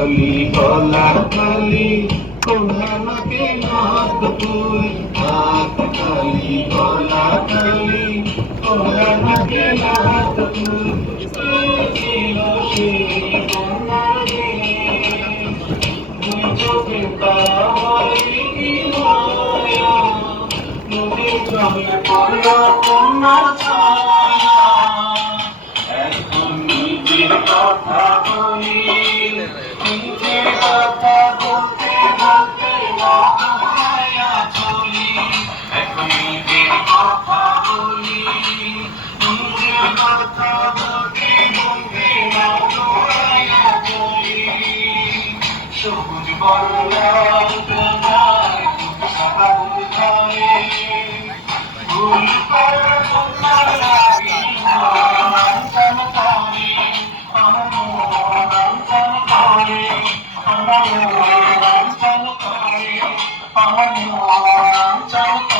খালি গলা খালি কোনাকে হাত তুই হাত খালি গলা খালি কোনাকে হাত তুই ছিল সেই কোনাকে দুই চোখে তাহারি মায়া নদীর জলে পড়ল কন্যার ছায়া এখন নিজের কথা বলি নিজের কথা বলতে বলতে মহায়া চলি এখন নিজের কথা বলি নিজের কথা বলতে বলতে মহায়া চলি সবুজ বর্ণার প্রায় সাদা ধরে ভুল করে তোমার লাগি নাম করে আমার নাম করে আমার নাম করে আমার নাম